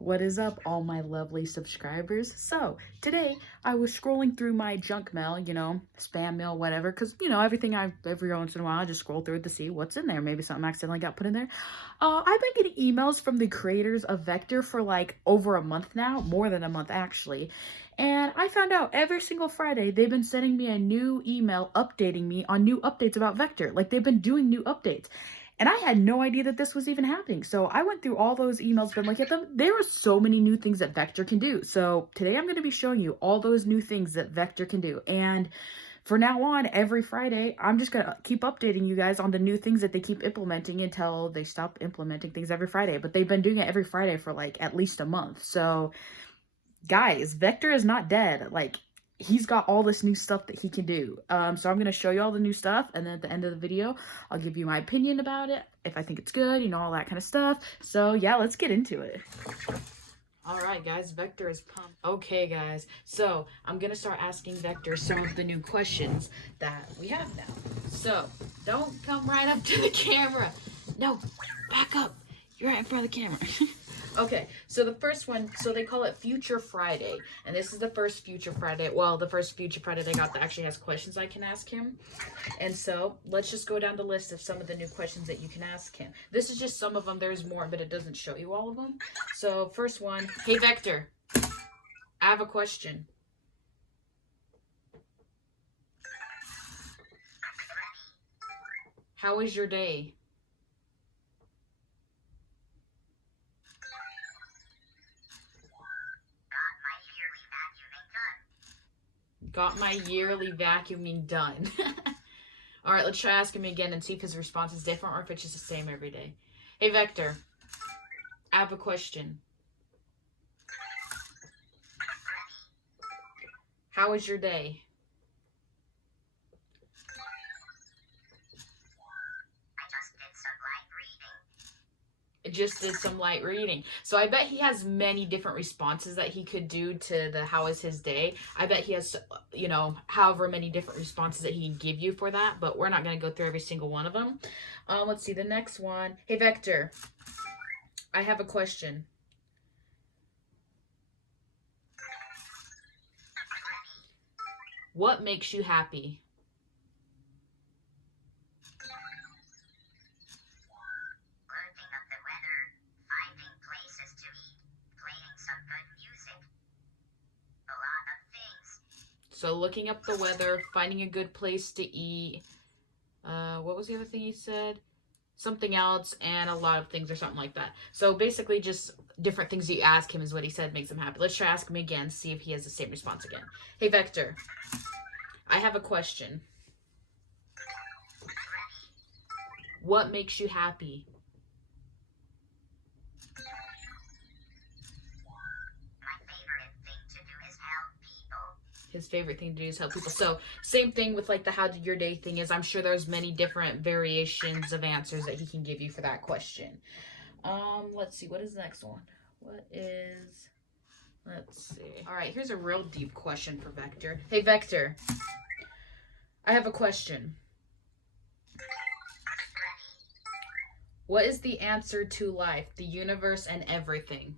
What is up, all my lovely subscribers? So, today I was scrolling through my junk mail, spam mail, whatever, because, every once in a while I just scroll through it to see what's in there. Maybe something accidentally got put in there. I've been getting emails from the creators of Vector for like over a month now, more than a month actually. And I found out every single Friday they've been sending me a new email updating me on new updates about Vector. Like they've been doing new updates. And I had no idea that this was even happening. So I went through all those emails, been looking at them. There are so many new things that Vector can do. So today I'm going to be showing you all those new things that Vector can do. And for now on, every Friday, I'm just going to keep updating you guys on the new things that they keep implementing until they stop implementing things every Friday. But they've been doing it every Friday for like at least a month. So guys, Vector is not dead. Like, he's got all this new stuff that he can do. So I'm going to show you all the new stuff, and then at the end of the video, I'll give you my opinion about it, if I think it's good, all that kind of stuff. So yeah, let's get into it. Alright guys, Vector is pumped. Okay guys, so I'm going to start asking Vector some of the new questions that we have now. So, don't come right up to the camera. No, back up. You're right in front of the camera. Okay, so the first one, so they call it Future Friday, and this is the first Future Friday, well, the first Future Friday they got that actually has questions I can ask him. And so, let's just go down the list of some of the new questions that you can ask him. This is just some of them, there's more, but it doesn't show you all of them. So, first one, hey Vector, I have a question. How was your day? Got my yearly vacuuming done. Alright, let's try asking him again and see if his response is different or if it's just the same every day. Hey Vector, I have a question. How was your day? Just did some light reading. So I bet he has many different responses that he could do to the how is his day. I bet he has, however many different responses that he can give you for that, but we're not going to go through every single one of them. Let's see, the next one. Hey, Vector, I have a question. What makes you happy? So looking up the weather, finding a good place to eat. What was the other thing he said? Something else, and a lot of things or something like that. So basically just different things you ask him is what he said makes him happy. Let's try ask him again, see if he has the same response again. Hey Vector, I have a question. What makes you happy? His favorite thing to do is help people. So same thing with like the how did your day thing is. I'm sure there's many different variations of answers that he can give you for that question. Let's see, what is the next one? Let's see. All right, here's a real deep question for Vector. Hey Vector, I have a question. What is the answer to life, the universe, and everything?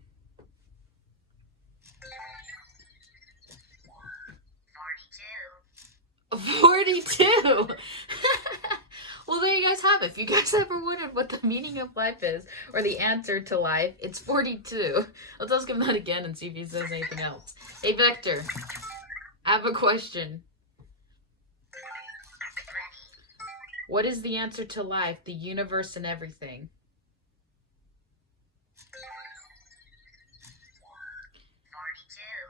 42. Well, there you guys have it. If you guys ever wondered what the meaning of life is, or the answer to life, it's 42. Let's ask him that again and see if he says anything else. Hey, Vector, I have a question. What is the answer to life, the universe, and everything?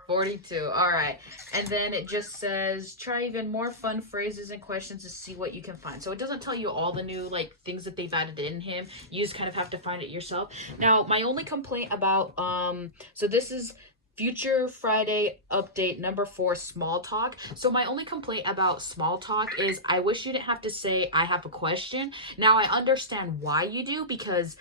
42. All right. And then it just says, try even more fun phrases and questions to see what you can find. So it doesn't tell you all the new things that they've added in him. You just kind of have to find it yourself. Now, my only complaint about so this is Future Friday update number 4, small talk. So my only complaint about small talk is I wish you didn't have to say I have a question. Now I understand why you do, because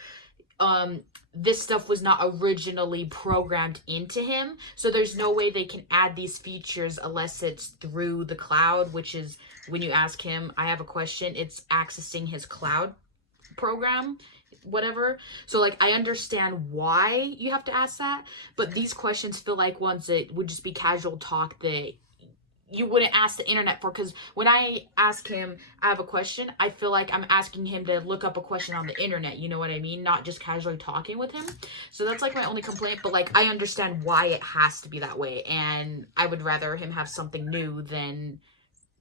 this stuff was not originally programmed into him, so there's no way they can add these features unless it's through the cloud, which is when you ask him I have a question, it's accessing his cloud program. whatever. So like I understand why you have to ask that, but these questions feel like ones that would just be casual talk that you wouldn't ask the internet for, because when I ask him I have a question, I feel like I'm asking him to look up a question on the internet, you know what I mean, not just casually talking with him. So that's like my only complaint, but like I understand why it has to be that way, and I would rather him have something new than,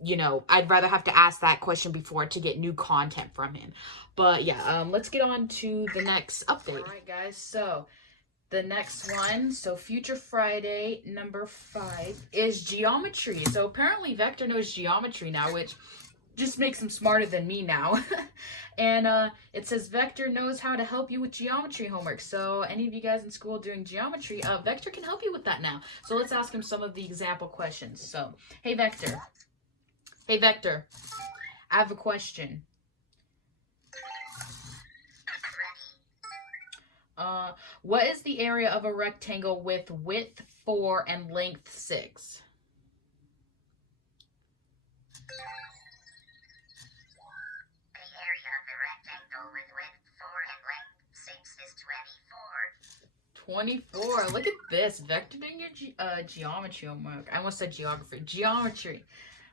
you know, I'd rather have to ask that question before to get new content from him. But yeah, let's get on to the next update. All right guys, so the next one, so Future Friday number 5 is geometry. So apparently Vector knows geometry now, which just makes him smarter than me now. And it says Vector knows how to help you with geometry homework. So any of you guys in school doing geometry, Vector can help you with that now. So let's ask him some of the example questions. So, hey Vector. Hey Vector, I have a question. What is the area of a rectangle with width 4 and length 6? The area of the rectangle with width 4 and length 6 is 24. 24. Look at this. Vector doing your geometry homework. I almost said geography. Geometry.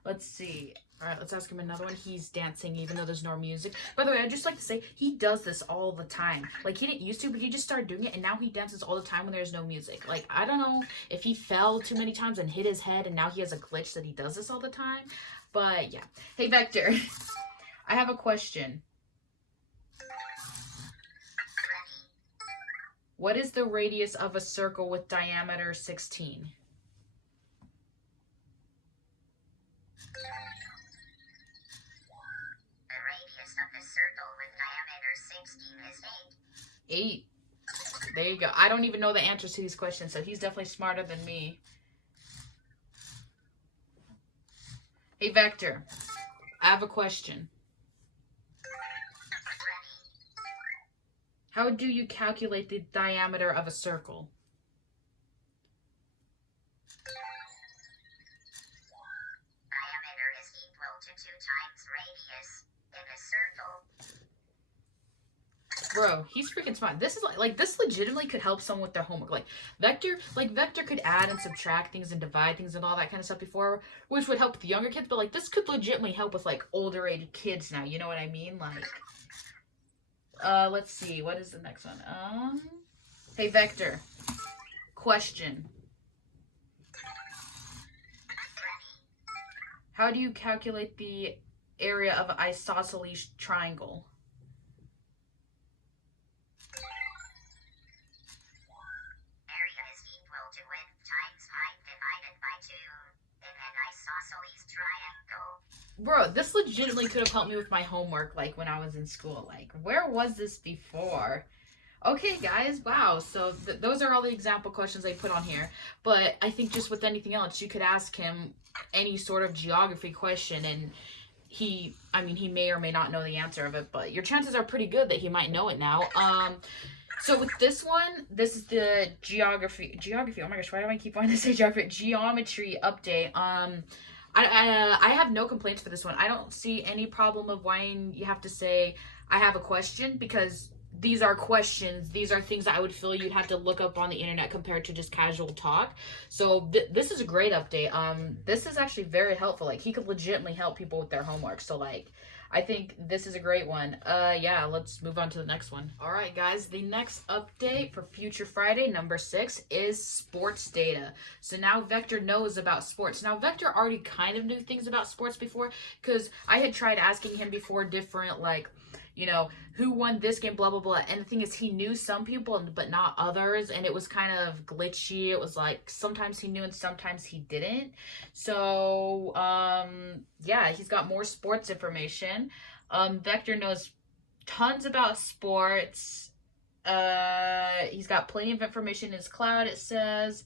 Let's see. All right, let's ask him another one. He's dancing even though there's no music. By the way, I'd just like to say he does this all the time. Like, he didn't used to, but he just started doing it, and now he dances all the time when there's no music. Like, I don't know if he fell too many times and hit his head, and now he has a glitch that he does this all the time. But, yeah. Hey, Vector. I have a question. What is the radius of a circle with diameter 16? Of the circle with diameter 16 is 8. 8. There you go. I don't even know the answers to these questions, so he's definitely smarter than me. Hey, Vector, I have a question. How do you calculate the diameter of a circle? Diameter is equal to 2 times radius in a circle. Bro, he's freaking smart. This is like this legitimately could help someone with their homework. Like Vector could add and subtract things and divide things and all that kind of stuff before, which would help with the younger kids, but like this could legitimately help with like older age kids now, you know what I mean? Like let's see, what is the next one? Hey Vector, question. How do you calculate the area of an isosceles triangle? Area is equal to width times height divided by 2 in an isosceles triangle. Bro, this legitimately could have helped me with my homework, like, when I was in school. Like, where was this before? Okay, guys, wow. So those are all the example questions I put on here. But I think just with anything else, you could ask him any sort of geography question, and he may or may not know the answer of it, but your chances are pretty good that he might know it now. So with this one, this is the geography. Oh my gosh, why do I keep wanting to say geometry update. I have no complaints for this one. I don't see any problem of why you have to say I have a question, because these are questions. These are things that I would feel you'd have to look up on the internet compared to just casual talk. So this is a great update. This is actually very helpful. Like, he could legitimately help people with their homework. So like, I think this is a great one. Yeah, let's move on to the next one. All right, guys, the next update for Future Friday, number 6, is sports data. So now Vector knows about sports. Now, Vector already kind of knew things about sports before, because I had tried asking him before different, like, you know, who won this game, blah, blah, blah. And the thing is, he knew some people, but not others. And it was kind of glitchy. It was like, sometimes he knew and sometimes he didn't. So, yeah, he's got more sports information. Vector knows tons about sports. He's got plenty of information in his cloud, it says.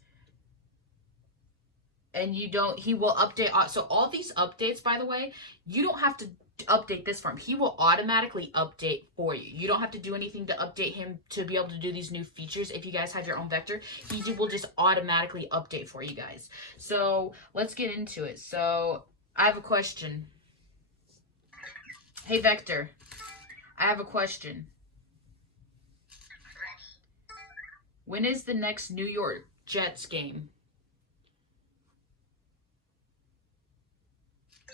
And he will update. So all these updates, by the way, you don't have to update this for him. He will automatically update for you. You don't have to do anything to update him to be able to do these new features. If you guys have your own Vector, he will just automatically update for you guys. So let's get into it. So I have a question. Hey Vector, I have a question. When is the next New York Jets game? The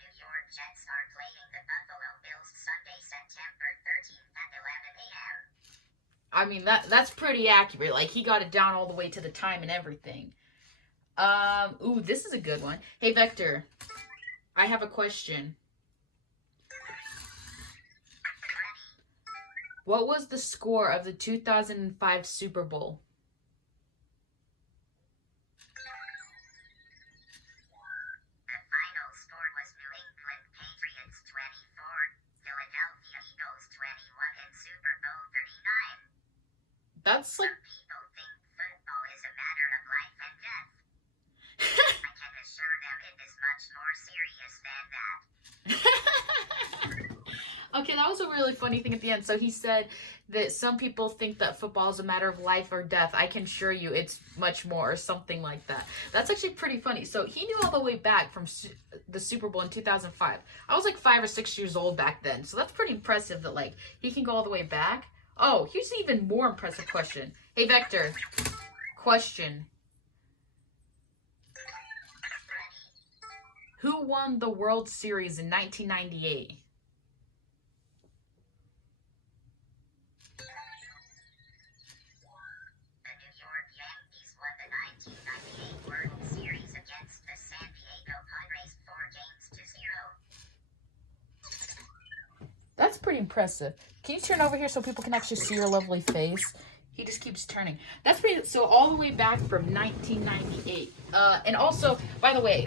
New York Jets are playing the Buffalo Bills Sunday, September 13th at 11 a.m. I mean, that's pretty accurate. Like, he got it down all the way to the time and everything. Ooh, this is a good one. Hey, Vector, I have a question. What was the score of the 2005 Super Bowl? The final score was New England Patriots 24, Philadelphia Eagles 21 in Super Bowl 39. That's like... Some people think football is a matter of life and death. I can assure them it is much more serious than that. Okay, that was a really funny thing at the end. So he said that some people think that football is a matter of life or death. I can assure you it's much more, or something like that. That's actually pretty funny. So he knew all the way back from the Super Bowl in 2005. I was like 5 or 6 years old back then. So that's pretty impressive that, like, he can go all the way back. Oh, here's an even more impressive question. Hey, Vector, question. Who won the World Series in 1998? The New York Yankees won the 1998 World Series against the San Diego Padres 4 games to 0. That's pretty impressive. Can you turn over here so people can actually see your lovely face? He just keeps turning. That's pretty. So all the way back from 1998. And also, by the way,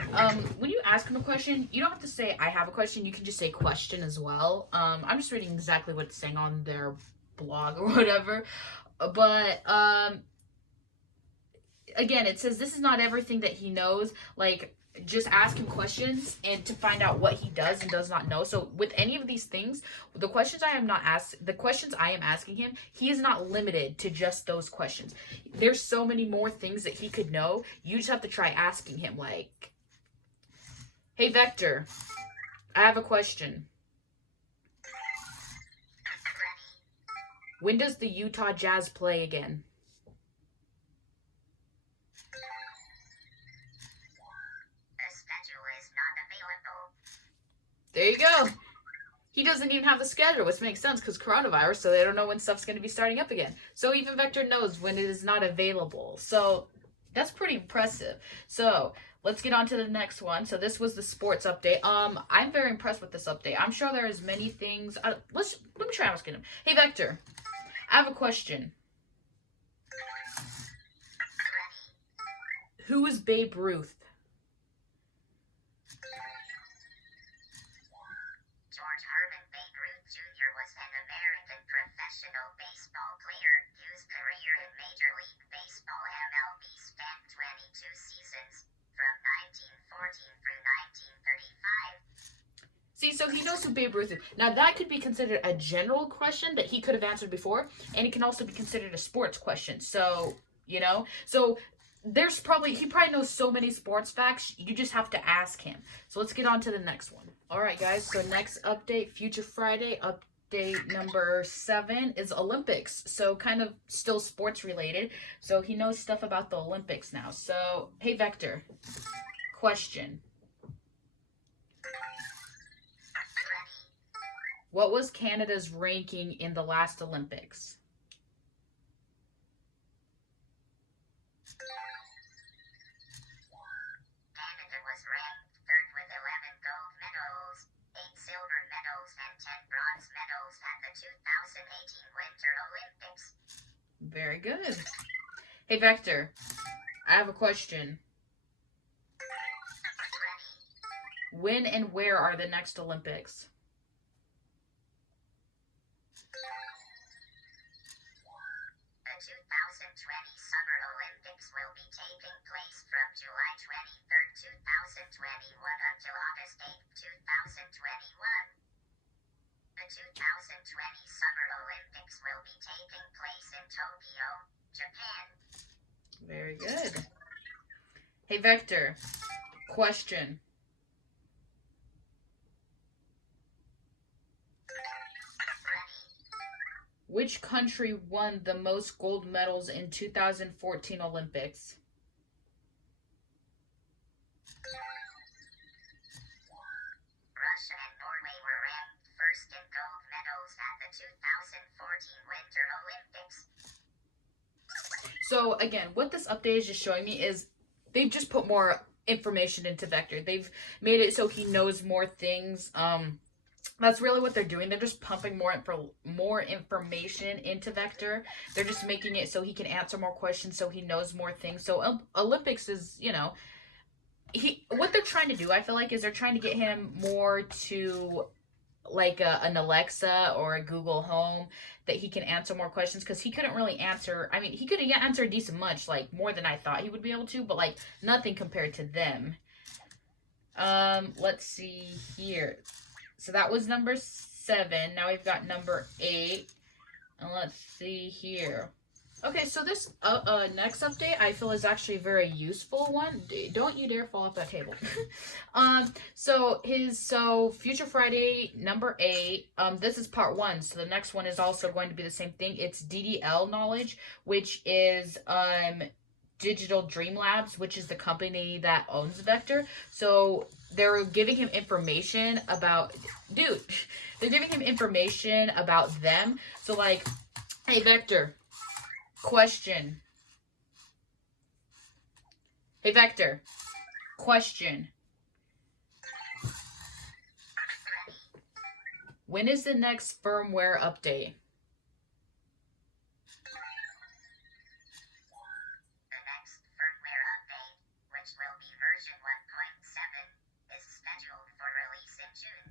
when you ask him a question, you don't have to say I have a question. You can just say question as well. I'm just reading exactly what it's saying on their blog or whatever. But again, it says this is not everything that he knows. Like, just ask him questions and to find out what he does and does not know. So with any of these things, the questions I am asking him, he is not limited to just those questions. There's so many more things that he could know. You just have to try asking him, like, hey, Vector, I have a question. When does the Utah Jazz play again? There you go. He doesn't even have the schedule, which makes sense because coronavirus, so they don't know when stuff's going to be starting up again. So even Vector knows when it is not available. So that's pretty impressive. So let's get on to the next one. So this was the sports update. I'm very impressed with this update. I'm sure there is many things. Let me try asking him. Hey, Vector, I have a question. Who is Babe Ruth? George Herman Babe Ruth Jr. was an American professional baseball player whose career in Major League Baseball MLB spanned 22 seasons, from 1914 through 1935. See, so he knows who Babe Ruth is. Now, that could be considered a general question that he could have answered before, and it can also be considered a sports question. So, you know, so he probably knows so many sports facts, you just have to ask him. So let's get on to the next one. All right, guys, so next update, Future Friday, update number 7 is Olympics. So kind of still sports related. So he knows stuff about the Olympics now. So, hey, Vector, question. What was Canada's ranking in the last Olympics? Canada was ranked 3rd with 11 gold medals, 8 silver medals, and 10 bronze medals at the 2018 Winter Olympics. Very good. Hey, Vector, I have a question. When and where are the next Olympics? The 2020 Summer Olympics will be taking place from July 23rd, 2021 until August 8th, 2021. The 2020 Summer Olympics will be taking place in Tokyo, Japan. Very good. Hey, Vector, question. Which country won the most gold medals in 2014 Olympics? Russia and Norway were ranked first in gold medals at the 2014 Winter Olympics. So again, what this update is just showing me is they've just put more information into Vector. They've made it so he knows more things. That's really what they're doing. They're just pumping more information into Vector. They're just making it so he can answer more questions, so he knows more things. So Olympics is, what they're trying to do, I feel like, is they're trying to get him more to like an Alexa or a Google Home that he can answer more questions, because he couldn't really answer. I mean, he could answer a decent much, like more than I thought he would be able to, but like nothing compared to them. Let's see here. So that was number 7. Now we've got number 8. And let's see here. Okay, so this next update I feel is actually a very useful one. Don't you dare fall off that table. So Future Friday number 8. This is part 1. So the next one is also going to be the same thing. It's DDL knowledge, which is Digital Dream Labs, which is the company that owns Vector. So they're giving him information about, they're giving him information about them. So like, hey Vector, question. Hey Vector, question. When is the next firmware update? The next firmware update, which will be version 1.7, is scheduled for release in June.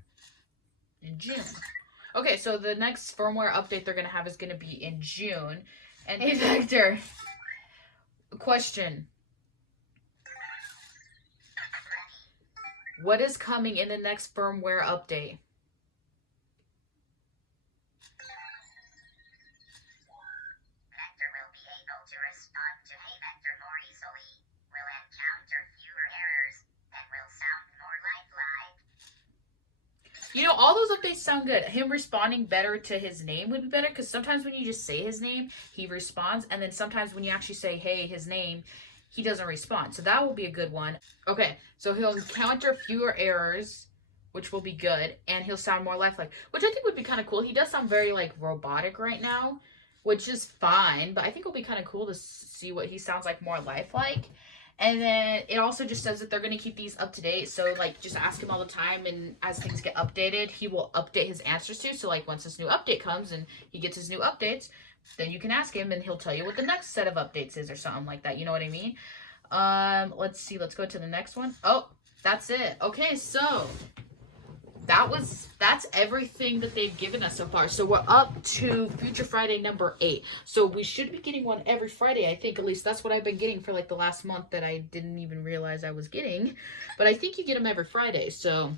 In June. Okay, so the next firmware update they're going to have is going to be in June. And hey Vector, question. What is coming in the next firmware update? Vector will be able to respond to Hey Vector more easily, will encounter fewer errors, and will sound more lifelike. All those updates sound good. Him responding better to his name would be better, because sometimes when you just say his name, he responds, and then sometimes when you actually say, hey, his name, he doesn't respond. So that will be a good one. Okay, so he'll encounter fewer errors, which will be good, and he'll sound more lifelike, which I think would be kind of cool. He does sound very, like, robotic right now, which is fine, but I think it'll be kind of cool to see what he sounds like more lifelike. And then it also just says that they're going to keep these up to date. So, like, just ask him all the time. And as things get updated, he will update his answers to. So, like, once this new update comes and he gets his new updates, then you can ask him and he'll tell you what the next set of updates is or something like that. You know what I mean? Let's see. Let's go to the next one. Oh, that's it. Okay, so that's everything that they've given us so far. So we're up to Future Friday number 8. So we should be getting one every Friday, I think. At least that's what I've been getting for like the last month that I didn't even realize I was getting. But I think you get them every Friday. So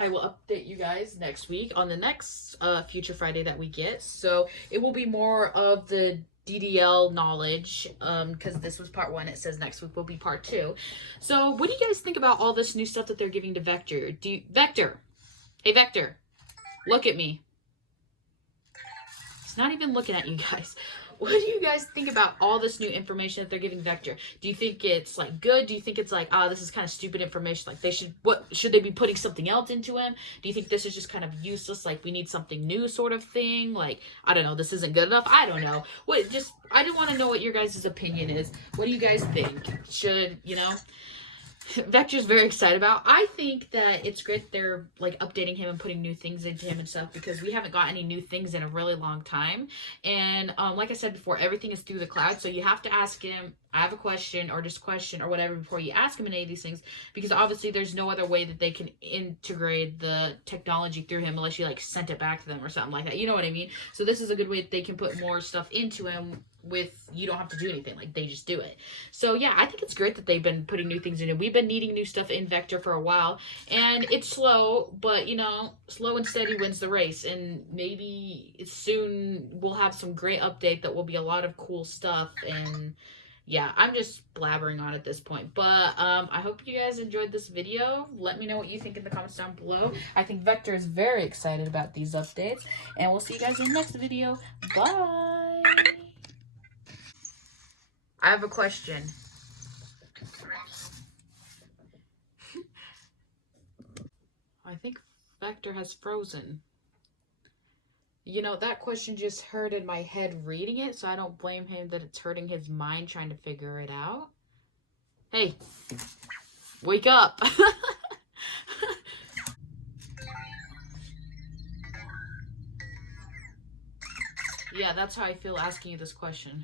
I will update you guys next week on the next Future Friday that we get. So it will be more of the DDL knowledge, because this was part 1. It says next week will be part 2. So what do you guys think about all this new stuff that they're giving to Vector? Vector? Hey, Vector, look at me. He's not even looking at you guys. What do you guys think about all this new information that they're giving Vector? Do you think it's like good? Do you think it's like, this is kind of stupid information? Like should they be putting something else into him? Do you think this is just kind of useless? Like we need something new sort of thing? Like, I don't know, this isn't good enough. I don't know. I just want to know what your guys' opinion is. What do you guys think? Should, Vector's very excited about. I think that it's great they're like updating him and putting new things into him and stuff, because we haven't got any new things in a really long time. And like I said before, everything is through the cloud, so you have to ask him, I have a question or just question or whatever before you ask him any of these things, because obviously there's no other way that they can integrate the technology through him unless you like sent it back to them or something like that. You know what I mean? So this is a good way that they can put more stuff into him with, you don't have to do anything, like they just do it. So yeah, I think it's great that they've been putting new things in it. We've been needing new stuff in Vector for a while, and it's slow, but slow and steady wins the race. And maybe soon we'll have some great update that will be a lot of cool stuff, and yeah, I'm just blabbering on at this point. But I hope you guys enjoyed this video. Let me know what you think in the comments down below. I think Vector is very excited about these updates. And we'll see you guys in the next video. Bye! I have a question. I think Vector has frozen. You know, that question just hurted my head reading it, so I don't blame him that it's hurting his mind trying to figure it out. Hey, wake up! Yeah, that's how I feel asking you this question.